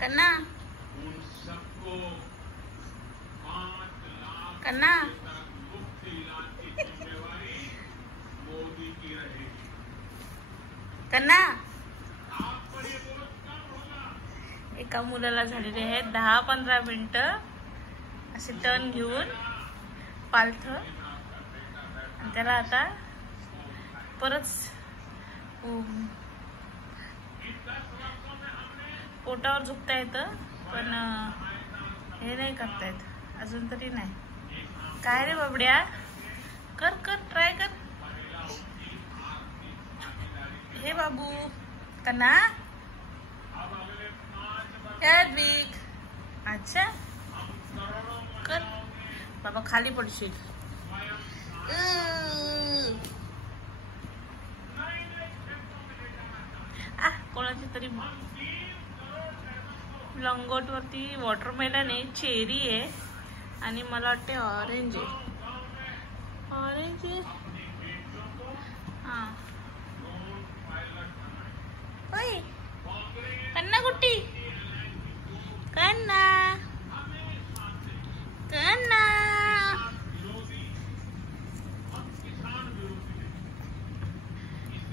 कन्ना कन्ना कन्ना एका मुलाला झालेले आहेत 10-15 मिनिटं असे टर्न घेऊन पालथ आणि त्याला आता परत पोटावर झोपता येतं पण हे नाही करता येत अजून तरी नाही। काय रे बाबड्या कर कर ट्राय कर। हे बाबू कन्ना बिग अच्छा कर बाबा खाली पडशील। कोणाची तरी लंगोट वरती वॉटरमेलन आहे, चेरी आहे आणि मला वाटते ऑरेंज आहे। ऑरेंज आहे हाँ ओय कन्ना कुट्टी कन्ना कन्ना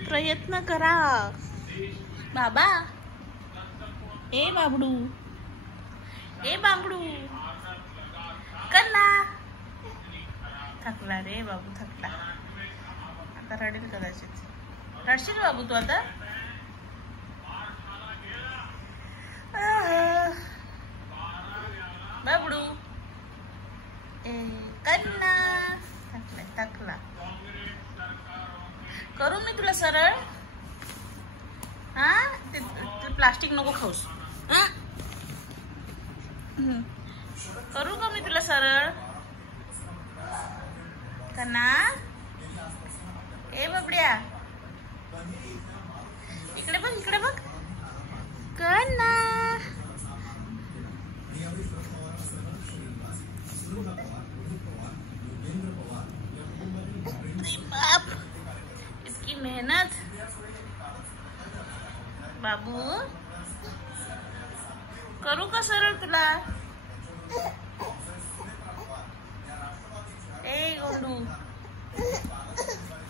प्रयत्न करा बाबा। ए बाबडू कन्ना थकला रे बाबू थकला आता रडेल कदाचित। रडशील बाबू तू आता बाबडू ए कन्ना थकला करू मी तुला सरळ हा ते प्लास्टिक नको खाऊस करू का मी तुला सरळ कन्ना ए बाबड्या इकडे बघ कन्ना बाप इसकी मेहनत बाबू करू का सरळ तुला ए गोंडू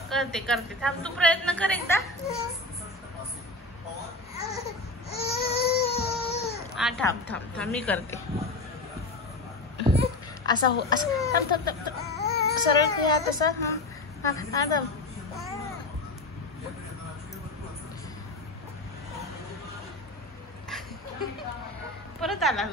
करते थांब तू प्रयत्न कर एकदा थांब मी करते असा हो असं थांब सरळ घ्या तसा हा थांब परत आला